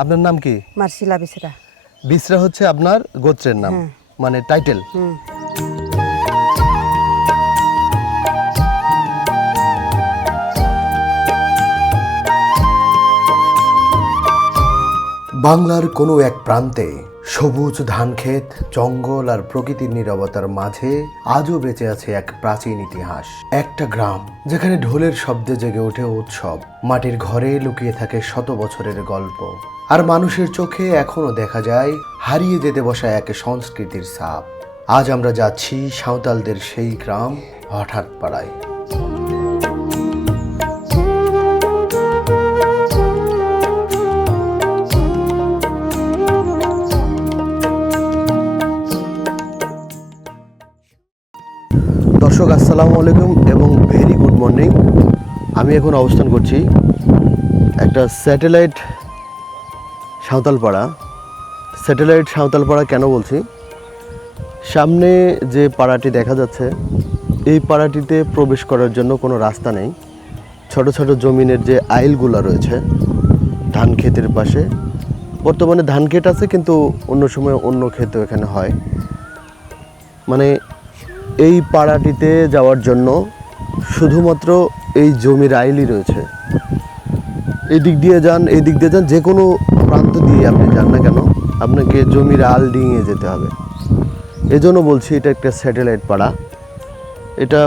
আপনার নাম কি? মার্শিলা বিছরা। বিছরা হচ্ছে আপনার গোত্রের নাম, মানে টাইটেল। বাংলার কোনো এক প্রান্তে সবুজ ধানক্ষেত, জঙ্গল আর প্রকৃতির নীরবতার মাঝে আজও বেঁচে আছে এক প্রাচীন ইতিহাস। একটা গ্রাম যেখানে ঢোলের শব্দে জেগে ওঠে উৎসব, মাটির ঘরে লুকিয়ে থাকে শত বছরের গল্প, আর মানুষের চোখে এখনো দেখা যায় হারিয়ে যেতে বসা এক সংস্কৃতির ছাপ। আজ আমরা যাচ্ছি সাঁওতালদের সেই গ্রাম হঠাৎ পাড়ায়। দর্শক আসসালামু আলাইকুম এবং ভেরি গুড মর্নিং। আমি এখন অবস্থান করছি একটা স্যাটেলাইট সাঁওতালপাড়া। স্যাটেলাইট সাঁওতালপাড়া কেন বলছি, সামনে যে পাড়াটি দেখা যাচ্ছে এই পাড়াটিতে প্রবেশ করার জন্য কোনো রাস্তা নেই। ছোট ছোট জমিনের যে আইলগুলো রয়েছে ধান ক্ষেতের পাশে, বর্তমানে ধান ক্ষেত আছে কিন্তু অন্য সময় অন্য ক্ষেতও এখানে হয়। মানে এই পাড়াটিতে যাওয়ার জন্য শুধুমাত্র এই জমির আইলই রয়েছে। এই দিক দিয়ে যান, এই দিক দিয়ে যান, যে কোনো প্রান্ত দিয়ে আপনি যান না কেন আপনাকে জমির আল ডিঙিয়ে যেতে হবে। এজন্য বলছি এটা একটা স্যাটেলাইট পাড়া। এটা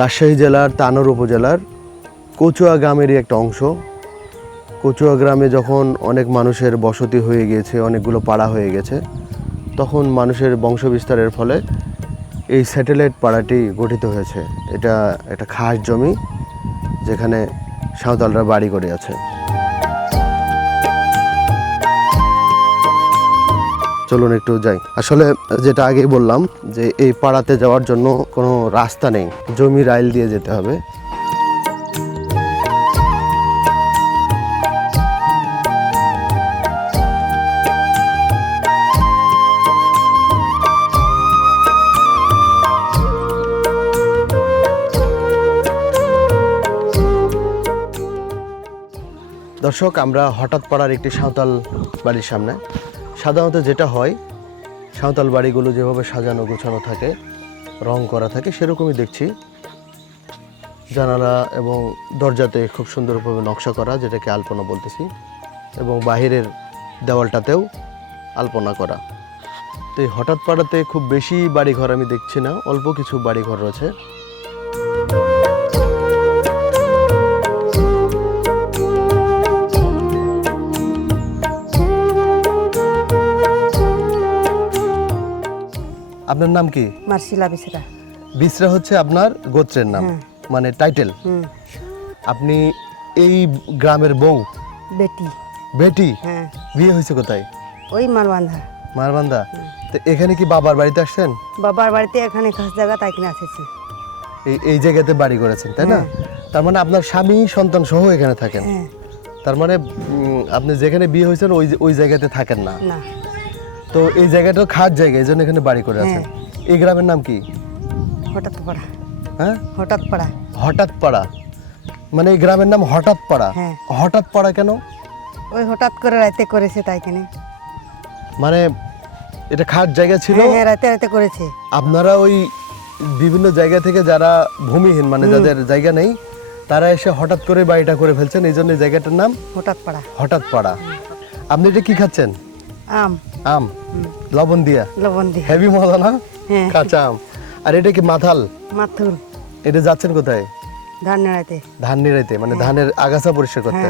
রাজশাহী জেলার তানোর উপজেলার কচুয়া গ্রামেরই একটা অংশ। কচুয়া গ্রামে যখন অনেক মানুষের বসতি হয়ে গিয়েছে, অনেকগুলো পাড়া হয়ে গেছে, তখন মানুষের বংশবিস্তারের ফলে এই স্যাটেলাইট পাড়াটি গঠিত হয়েছে। এটা একটা খাস জমি যেখানে সাঁওতালরা বাড়ি করে আছে। চলুন একটু যাই। আসলে যেটা আগেই বললাম যে এই পাড়াতে যাওয়ার জন্য কোনো রাস্তা নেই, জমির আইল দিয়ে যেতে হবে। দর্শক, আমরা হঠাৎ পাড়ার একটি সাঁওতাল বাড়ির সামনে। সাধারণত যেটা হয়, সাঁওতাল বাড়িগুলো যেভাবে সাজানো গোছানো থাকে, রং করা থাকে, সেরকমই দেখছি। জানালা এবং দরজাতে খুব সুন্দরভাবে নকশা করা, যেটাকে আলপনা বলতেছি, এবং বাহিরের দেওয়ালটাতেও আলপনা করা। তো এই হঠাৎ পাড়াতে খুব বেশি বাড়িঘর আমি দেখছি না, অল্প কিছু বাড়িঘর রয়েছে। আপনার নাম কি? মার্শিলা বিছরা। বিছরা হচ্ছে আপনার গোত্রের নাম, মানে টাইটেল। আপনি এই গ্রামের বউ? বেটি। বেটি? হ্যাঁ। বিয়ে হয়েছে কোথায়? ওই মারবান্ধা। মারবান্ধা। তো এখানে কি বাবার বাড়িতে আসছেন? বাবার বাড়িতে এখানে খাস জায়গা তাই কিনে আসেছি। এই জায়গাতে বাড়ি করেছেন, তাই না? তার মানে আপনার স্বামী সন্তান সহ এখানে থাকেন। তার মানে আপনি যেখানে বিয়ে হয়েছেন ওই জায়গাতে থাকেন না? না। তো এই জায়গাটা খাস জায়গা, এই জন্য এখানে বাড়ি করে আছেন। এই গ্রামের নাম কি? হঠাৎ পাড়া। হ্যাঁ, হঠাৎ পাড়া। হঠাৎ পাড়া, মানে এই গ্রামের নাম হঠাৎ পাড়া। হঠাৎ পাড়া কেন? ওই হঠাৎ করে রাতে করেছে তাই কিনে। মানে এটা খাস জায়গা ছিল? হ্যাঁ, রাতে রাতে করেছে। আপনারা ওই বিভিন্ন জায়গা থেকে যারা ভূমিহীন, মানে যাদের জায়গা নেই, তারা এসে হঠাৎ করে বাড়িটা করে ফেলছেন, এই জন্য এই জায়গাটার নাম হঠাৎ পাড়া। হঠাৎ পাড়া। আপনি এটা কি খাচ্ছেন? আম। আম? লবণ দিয়া? লবণ দিয়ে। হেভি মজা না? হ্যাঁ। কাঁচা আম। আর এটা কি মাথাল? মাথুর। এটা যাচ্ছেন কোথায়? ধান নেড়াইতে। ধান নিড়াইতে, মানে ধানের আগাছা পরিষ্কার করতে।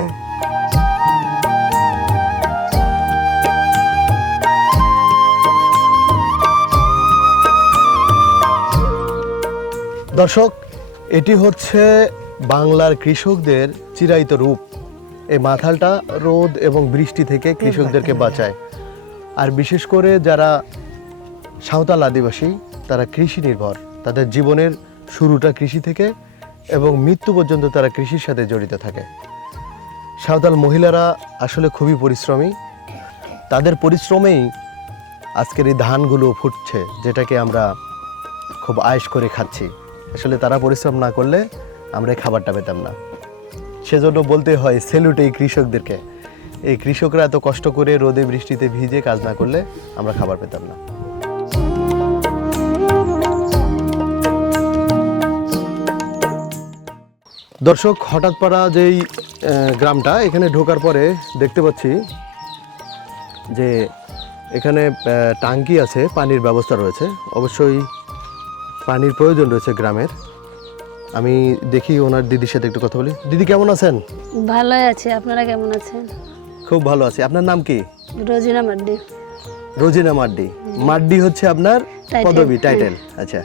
দর্শক, এটি হচ্ছে বাংলার কৃষকদের চিরায়ত রূপ। এই মাথালটা রোদ এবং বৃষ্টি থেকে কৃষকদেরকে বাঁচায়। আর বিশেষ করে যারা সাঁওতাল আদিবাসী, তারা কৃষি নির্ভর। তাদের জীবনের শুরুটা কৃষি থেকে এবং মৃত্যু পর্যন্ত তারা কৃষির সাথে জড়িত থাকে। সাঁওতাল মহিলারা আসলে খুবই পরিশ্রমী। তাদের পরিশ্রমেই আজকের এই ধানগুলো ফুটছে, যেটাকে আমরা খুব আয়েশ করে খাচ্ছি। আসলে তারা পরিশ্রম না করলে আমরা এই খাবারটা পেতাম না। সেজন্য বলতে হয় স্যালুট এই কৃষকদেরকে। এই কৃষকরা এত কষ্ট করে রোদে বৃষ্টিতে ভিজে কাজ না করলে আমরা খাবার পেতাম না। দর্শক, হঠাৎ পাড়া যেই গ্রামটা, এখানে ঢোকার পরে দেখতে পাচ্ছি যে এখানে টাঙ্কি আছে, পানির ব্যবস্থা রয়েছে। অবশ্যই পানির প্রয়োজন রয়েছে গ্রামের। আমি দেখি ওনার দিদির সাথে একটু কথা বলি। দিদি কেমন আছেন? ভালোই আছে, আপনারা কেমন আছেন? খুব ভালো আছি। আপনার নাম কি? রোজিনা মাড্ডি। রোজিনা মাড্ডি। মাড্ডি হচ্ছে আপনার টাইটেল, পদবি, টাইটেল। আচ্ছা,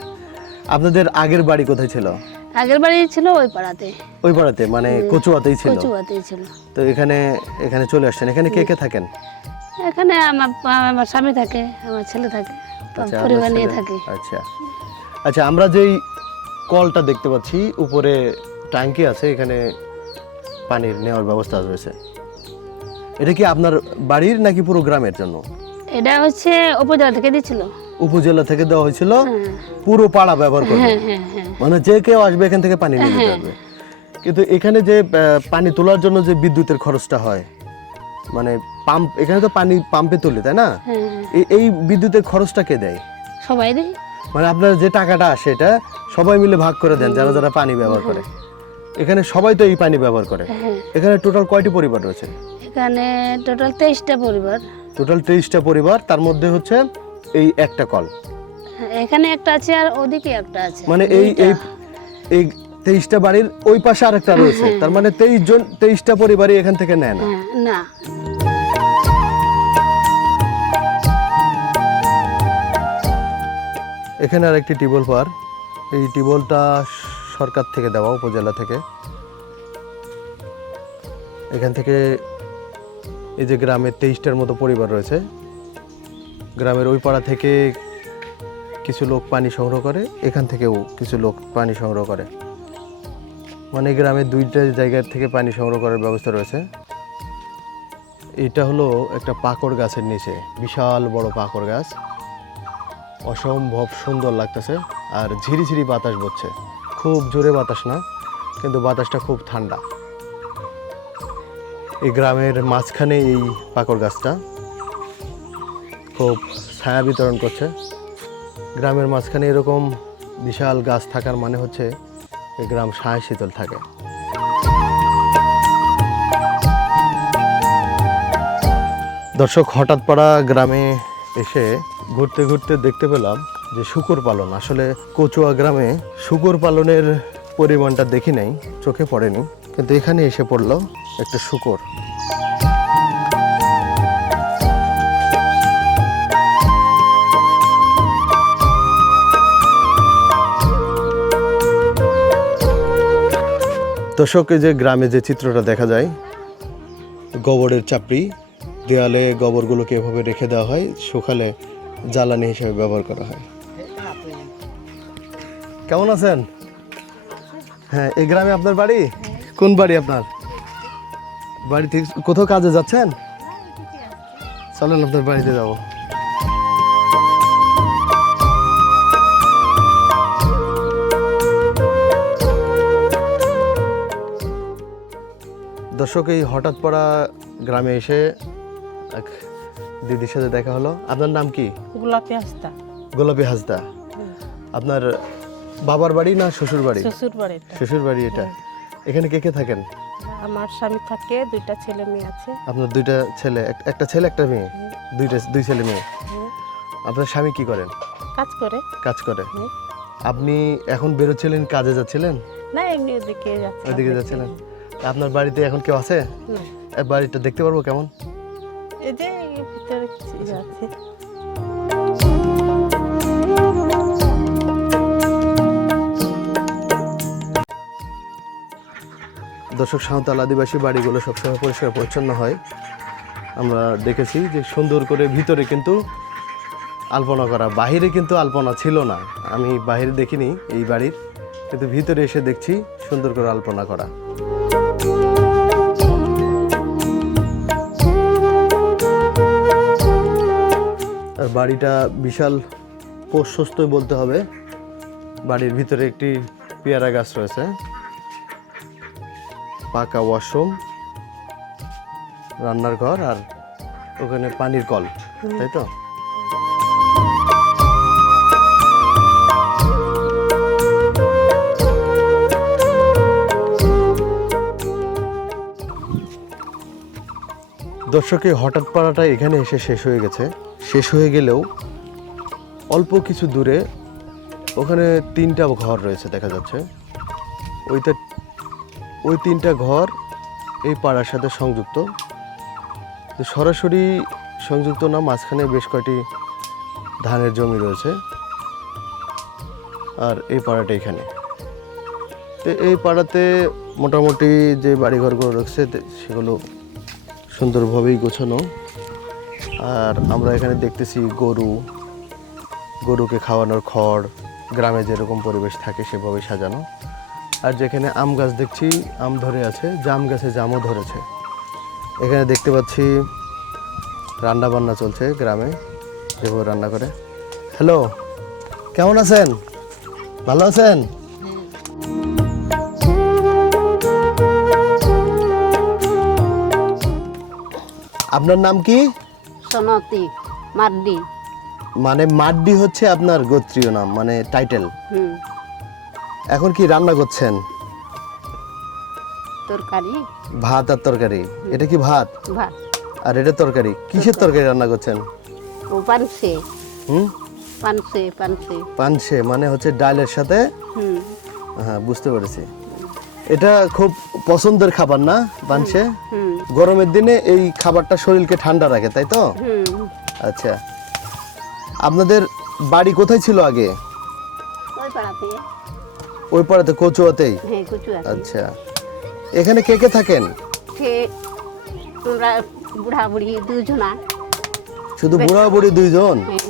আপনাদের আগের বাড়ি কোথায় ছিল? আগের বাড়ি ছিল ওই পাড়াতে। ওই পাড়াতে মানে কচুয়াতেই ছিল? কচুয়াতেই ছিল। তো এখানে চলে আসছেন। এখানে কে কে থাকেন? এখানে আমার স্বামী থাকে, আমার ছেলে থাকে, আচ্ছা, পরিবার আপনার নিয়ে ছেলে- থাকি। আচ্ছা আচ্ছা, আমরা যেই কলটা দেখতে পাচ্ছি, উপরে ট্যাঙ্কি আছে, এখানে পানির নেওয়ার ব্যবস্থা রয়েছে। এটা কি আপনার বাড়ির নাকি পুরো গ্রামের জন্য? এটা হচ্ছে উপজেলা থেকে দিছিল। উপজেলা থেকে দেওয়া হয়েছিল, হ্যাঁ পুরো পাড়া ব্যবহার করবে। হ্যাঁ হ্যাঁ হ্যাঁ। মানে যে কেউ আসবে এখান থেকে পানি নিয়ে যেতে পারবে। কিন্তু এখানে যে পানি তোলার জন্য যে বিদ্যুতের খরচটা হয়, মানে পাম্প, এখানে তো পানি পাম্পে তুলে, তাই না? হ্যাঁ, এই বিদ্যুতের খরচটা কে দেয়? সবাই দেয়। মানে আপনার যে টাকাটা আসে এটা সবাই মিলে ভাগ করে দেন, যারা যারা পানি ব্যবহার করে। এখানে সবাই তো এই পানি ব্যবহার করে। হ্যাঁ, এখানে টোটাল কয়টি পরিবার রয়েছে? এখানে টোটাল 23টা পরিবার। টোটাল 23টা পরিবার, তার মধ্যে হচ্ছে এই একটা কল। হ্যাঁ, এখানে একটা আছে আর ওদিকে একটা আছে। মানে এই এই এই 23টা বাড়ির ওই পাশে আরেকটা রয়েছে, তার মানে 23টা পরিবারই এখান থেকে নেয় না। হ্যাঁ, না। এখানে আরেকটি টিউবওয়েল পার। এই টিউবওয়েলটা সরকার থেকে দেওয়া, উপজেলা থেকে। এখান থেকে এই যে গ্রামের 23টার মতো পরিবার রয়েছে, গ্রামের ওই পাড়া থেকে কিছু লোক পানি সংগ্রহ করে, এখান থেকেও কিছু লোক পানি সংগ্রহ করে। মানে গ্রামের দুইটা জায়গা থেকে পানি সংগ্রহ করার ব্যবস্থা রয়েছে। এটা হলো একটা পাকড় গাছের নিচে, বিশাল বড় পাকড় গাছ, অসম্ভব সুন্দর লাগতেছে। আর ঝিরিঝিরি বাতাস বচ্ছে, খুব জোরে বাতাস না, কিন্তু বাতাসটা খুব ঠান্ডা। এই গ্রামের মাঝখানে এই পাকড় গাছটা খুব ছায়া বিতরণ করছে। গ্রামের মাঝখানে এরকম বিশাল গাছ থাকার মানে হচ্ছে এই গ্রাম ছায়া শীতল থাকে। দর্শক, হঠাৎ পাড়া গ্রামে এসে ঘুরতে ঘুরতে দেখতে পেলাম যে শূকর পালন। আসলে কচুয়া গ্রামে শূকর পালনের পরিমাণটা দেখি নাই, চোখে পড়েনি, কিন্তু এখানে এসে পড়লো একটা শূকর। দর্শক, এই যে গ্রামে যে চিত্রটা দেখা যায়, গোবরের চাপড়ি, দেয়ালে গোবরগুলোকে এভাবে রেখে দেওয়া হয়, সকালে জ্বালানি হিসেবে ব্যবহার করা হয়। কেমন আছেন? হ্যাঁ, এই গ্রামে আপনার বাড়ি? কোন বাড়ি আপনার? বাড়ি থেকে কোথাও কাজে যাচ্ছেন? চলেন আপনার বাড়িতে যাব। দর্শক, এই হঠাৎ পড়া গ্রামে এসে এক দিদির সাথে দেখা হলো। আপনার নাম কি? গোলাপি হাসতা। গোলাপি হাসদা। আপনার বাবার বাড়ি না শ্বশুর বাড়ি? শ্বশুর বাড়িটা। শ্বশুর বাড়ি এটা। এখানে কে কে থাকেন? আমার স্বামী থাকে, 2টা ছেলে মেয়ে আছে। আপনার 2টা ছেলে, একটা ছেলে একটা মেয়ে? দুই ছেলে মেয়ে। আপনার স্বামী কি করেন? কাজ করে। কাজ করে। আপনি এখন বেরোচ্ছিলেন, কাজে যাচ্ছিলেন? না, এমনি ওদিকে যাচ্ছে। ওইদিকে যাচ্ছিলেন। আপনার বাড়িতে এখন কেউ আছে? না, এই বাড়িটা দেখতে পারবো কেমন? এই যে ভিতরে কিছু আছে। দর্শক, সাঁওতাল আদিবাসী বাড়িগুলো সবসময় পরিষ্কার পরিচ্ছন্ন হয়। আমরা দেখেছি যে সুন্দর করে ভিতরে কিন্তু আলপনা করা, বাহিরে কিন্তু আলপনা ছিল না। আমি বাহিরে দেখিনি এই বাড়ির, কিন্তু ভিতরে এসে দেখছি সুন্দর করে আলপনা করা। আর বাড়িটা বিশাল প্রশস্তই বলতে হবে। বাড়ির ভিতরে একটি পেয়ারা গাছ রয়েছে, পাকা ওয়াশরুম, রান্নার ঘর আর ওখানে পানির কল, তাই তো? দর্শকে হঠাৎ পাড়াটা এখানে এসে শেষ হয়ে গেছে। শেষ হয়ে গেলেও অল্প কিছু দূরে ওখানে 3টা ঘর রয়েছে দেখা যাচ্ছে। ওই 3টা ঘর এই পাড়ার সাথে সংযুক্ত, তো সরাসরি সংযুক্ত না, মাঝখানে বেশ কয়টি ধানের জমি রয়েছে। আর এই পাড়াটা এখানে, তো এই পাড়াতে মোটামুটি যে বাড়িঘরগুলো রয়েছে সেগুলো সুন্দরভাবেই গোছানো। আর আমরা এখানে দেখতেছি গরুকে খাওয়ানোর খড়, গ্রামে যেরকম পরিবেশ থাকে সেভাবেই সাজানো। আর যেখানে আম গাছ দেখছি আম ধরে আছে, জাম গাছে জামও ধরেছে। এখানে দেখতে পাচ্ছি রান্না বান্না চলছে গ্রামে, যেভাবে রান্না করে। হ্যালো, কেমন আছেন? ভালো আছেন? আপনার নাম কি? সনতি মাড্ডি। মানে মাড্ডি হচ্ছে আপনার গোত্রীয় নাম, মানে টাইটেল। এখন কি রান্না করছেন? তরকারি, ভাত আর তরকারি। এটা কি ভাত? ভাত। আর এটা তরকারি? কিসের তরকারি রান্না করছেন? ও পানসে, হুম, পানসে, পানসে। পানসে মানে হচ্ছে ডালের সাথে। হুম, হ্যাঁ, বুঝতে পেরেছি। এটা খুব পছন্দের খাবার না পানসে? হুম, গরমের দিনে এই খাবারটা শরীরকে ঠান্ডা রাখে, তাই তো? হুম। আচ্ছা, আপনাদের বাড়ি কোথায় ছিল আগে? ওই পাড়াতে, ওই পাড়াতে, কচুয়াতেই? হ্যাঁ, কচু আছে। আচ্ছা, এখানে কে কে থাকেন? সে তোমরা বুড়া বুড়ি দুজনা। শুধু বুড়া বুড়ি 2জন? হ্যাঁ,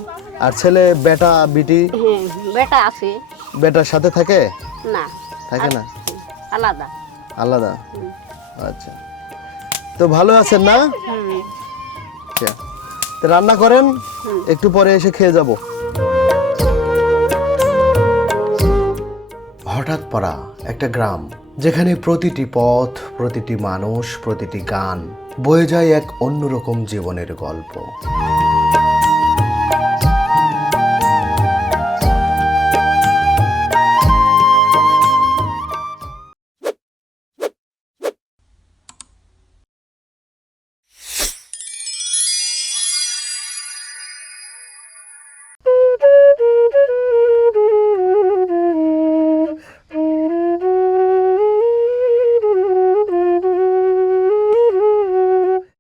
আর ছেলে বেটা বিটি? হ্যাঁ, বেটা আছে বেটার সাথে থাকে? না, থাকে না, আলাদা। আলাদা। আচ্ছা, তো ভালো আছেন না? হুম, আচ্ছা, তো রান্না করেন, একটু পরে এসে খেয়ে যাব। হঠাৎ পড়া একটা গ্রাম, যেখানে প্রতিটি পথ, প্রতিটি মানুষ, প্রতিটি গান বয়ে যায় এক অন্যরকম জীবনের গল্প।